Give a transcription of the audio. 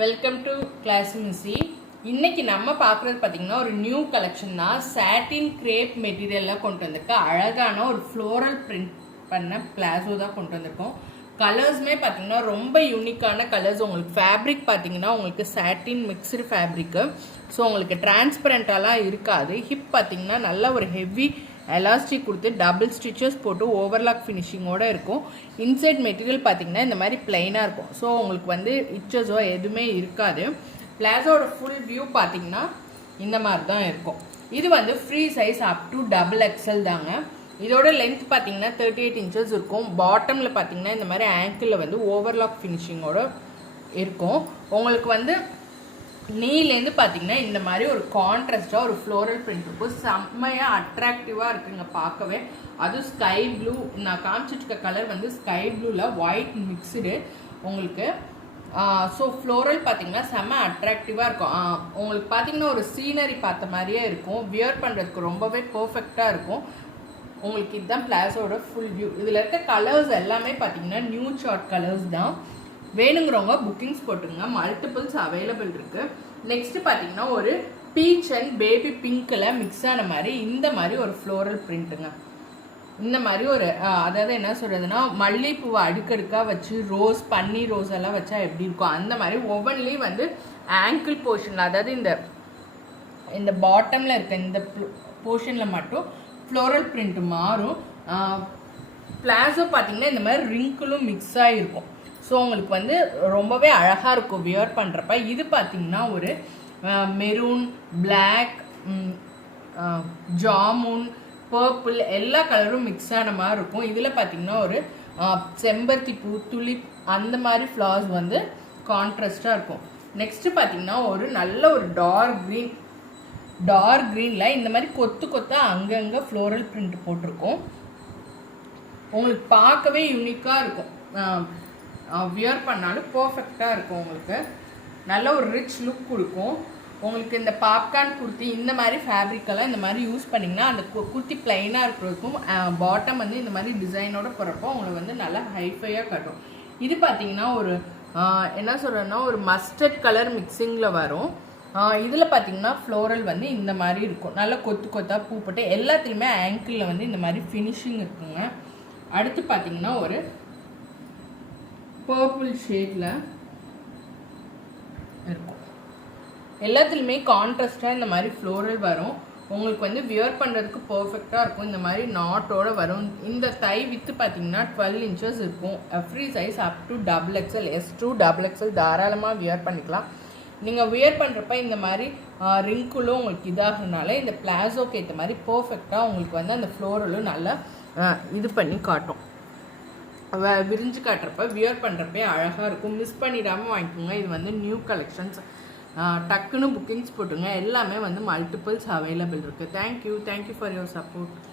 Welcome to class மிஸ்ஸி. இன்னைக்கு நம்ம பார்க்குறது பார்த்தீங்கன்னா ஒரு நியூ கலெக்ஷன் தான். சாட்டின் கிரேப் மெட்டீரியலில் கொண்டு வந்திருக்கோம். அழகான ஒரு ஃப்ளோரல் பிரிண்ட் பண்ண பிளாசோ தான் கொண்டு வந்திருக்கோம். கலர்ஸுமே பார்த்தீங்கன்னா ரொம்ப யூனிக்கான கலர்ஸ். உங்களுக்கு ஃபேப்ரிக் பார்த்தீங்கன்னா உங்களுக்கு சாட்டின் மிக்ஸ்டு ஃபேப்ரிக்கு. ஸோ உங்களுக்கு டிரான்ஸ்பரண்ட்டாலாம் இருக்காது. ஹிப் பார்த்தீங்கன்னா நல்ல ஒரு ஹெவி எலாஸ்டிக் கொடுத்து டபுள் ஸ்டிச்சஸ் போட்டு ஓவர்லாக் ஃபினிஷிங்கோடு இருக்கும். இன்சைட் மெட்டீரியல் பார்த்தீங்கன்னா இந்த மாதிரி பிளைனாக இருக்கும். ஸோ உங்களுக்கு வந்து இச்சஸோ எதுவுமே இருக்காது. பிளாசோட ஃபுல் வியூ பார்த்தீங்கன்னா இந்த மாதிரி தான் இருக்கும். இது வந்து free size up to XXL தாங்க. இதோட லென்த் பார்த்தீங்கன்னா 38 inches இருக்கும். பாட்டமில் பார்த்தீங்கன்னா இந்த மாதிரி ஆங்கிளில் வந்து ஓவர்லாக் ஃபினிஷிங்கோடு இருக்கும். உங்களுக்கு வந்து நீலேருந்து பார்த்தீங்கன்னா இந்த மாதிரி ஒரு கான்ட்ராஸ்டாக ஒரு ஃப்ளோரல் பிரிண்ட் இருக்கும். செம்மையாக அட்ராக்டிவாக இருக்குங்க பார்க்கவே. அதுவும் ஸ்கை ப்ளூ, நான் காமிச்சிட்ருக்க கலர் வந்து ஸ்கை ப்ளூவில் ஒயிட் மிக்ஸ்டு உங்களுக்கு. ஸோ ஃப்ளோரல் பார்த்தீங்கன்னா செம்ம அட்ராக்டிவாக இருக்கும். உங்களுக்கு பார்த்தீங்கன்னா ஒரு சீனரி பார்த்த மாதிரியே இருக்கும். வியர் பண்ணுறதுக்கு ரொம்பவே பர்ஃபெக்டாக இருக்கும். உங்களுக்கு இதுதான் பிளாஸோட ஃபுல் வியூ. இதில் இருக்க கலர்ஸ் எல்லாமே பார்த்தீங்கன்னா நியூ சார்ட் கலர்ஸ் தான். வேணுங்கிறவங்க புக்கிங்ஸ் போட்டுங்க. மல்டிபிள்ஸ் அவைலபிள் இருக்குது. நெக்ஸ்ட் பார்த்தீங்கன்னா ஒரு பீச் அண்ட் பேபி பிங்க்கில் மிக்ஸ் ஆன மாதிரி இந்த மாதிரி ஒரு ஃப்ளோரல் பிரிண்ட்டுங்க. இந்த மாதிரி ஒரு அதாவது என்ன சொல்கிறதுனா மல்லிகைப்பூவை அடுக்கடுக்காக வச்சு ரோஸ் பன்னீர் ரோஸ் எல்லாம் வச்சா எப்படி இருக்கும் அந்த மாதிரி ஒவ்வொன்றிலையும் வந்து ஆங்கிள் போர்ஷனில், அதாவது இந்த பாட்டமில் இருக்க இந்த போர்ஷனில் மட்டும் ஃப்ளோரல் பிரிண்ட் மாறும். பிளாஸோ பார்த்தீங்கன்னா இந்த மாதிரி ரிங்கிளும் மிக்ஸ் ஆகிருக்கும். ஸோ உங்களுக்கு வந்து ரொம்பவே அழகாக இருக்கும் வியர் பண்ணுறப்ப. இது பார்த்தீங்கன்னா ஒரு மெரூன், பிளாக், ஜாமுன், பர்பிள் எல்லா கலரும் மிக்ஸ் ஆன மாதிரி இருக்கும். இதில் பார்த்தீங்கன்னா ஒரு செம்பருத்தி பூ, துளிப் அந்த மாதிரி ஃப்ளவர்ஸ் வந்து கான்ட்ராஸ்டாக இருக்கும். நெக்ஸ்ட்டு பார்த்தீங்கன்னா ஒரு நல்ல ஒரு டார்க் க்ரீனில் இந்த மாதிரி கொத்து கொத்தாக அங்கங்கே ஃப்ளோரல் பிரிண்ட் போட்டிருக்கும். உங்களுக்கு பார்க்கவே யூனிக்காக இருக்கும். வியர் பண்ணாலும் பர்ஃபெக்டாக இருக்கும். உங்களுக்கு நல்ல ஒரு ரிச் லுக் கொடுக்கும். உங்களுக்கு இந்த பாப்கார்ன் குர்த்தி இந்த மாதிரி ஃபேப்ரிக்கெல்லாம் இந்த மாதிரி யூஸ் பண்ணிங்கன்னா அந்த குர்த்தி பிளைனாக இருக்கிறதுக்கும் பாட்டம் வந்து இந்த மாதிரி டிசைனோட போகிறப்போ உங்களுக்கு வந்து நல்லா ஹைஃபையாக கட்டும். இது பார்த்தீங்கன்னா ஒரு என்ன சொல்கிறேன்னா ஒரு மஸ்டர்ட் கலர் மிக்சிங்கில் வரும். இதில் பார்த்தீங்கன்னா ஃப்ளோரல் வந்து இந்த மாதிரி இருக்கும். நல்லா கொத்து கொத்தாக பூ போட்டு எல்லாத்துலேயுமே ஆங்கிளில் வந்து இந்த மாதிரி ஃபினிஷிங் இருக்குங்க. அடுத்து பார்த்தீங்கன்னா ஒரு பர்பிள் ஷேடில் இருக்கும். எல்லாத்துலேயுமே கான்ட்ராஸ்டாக இந்த மாதிரி ஃப்ளோரல் வரும். உங்களுக்கு வந்து வியர் பண்ணுறதுக்கு பர்ஃபெக்டாக இருக்கும். இந்த மாதிரி நாட்டோடு வரும். இந்த தை வித்து பார்த்தீங்கன்னா 12 inches இருக்கும். Free size up to XXL, S to XXL தாராளமாக வியர் பண்ணிக்கலாம். நீங்கள் வியர் பண்ணுறப்ப இந்த மாதிரி ரிங்குலும் உங்களுக்கு இதாகிறதுனால இந்த பிளாஸோக்கு ஏற்ற மாதிரி பர்ஃபெக்டாக உங்களுக்கு வந்து அந்த ஃப்ளோரலும் நல்லா இது பண்ணி காட்டும். விரிஞ்சு காட்டுறப்ப வியர் பண்ணுறப்பே அழகாக இருக்கும். மிஸ் பண்ணிடாமல் வாங்கிக்கோங்க. இது வந்து நியூ கலெக்ஷன்ஸ். டக்குன்னு புக்கிங்ஸ் போட்டுங்க. எல்லாமே வந்து மல்டிபிள்ஸ் அவைலபிள் இருக்குது. Thank you for your support.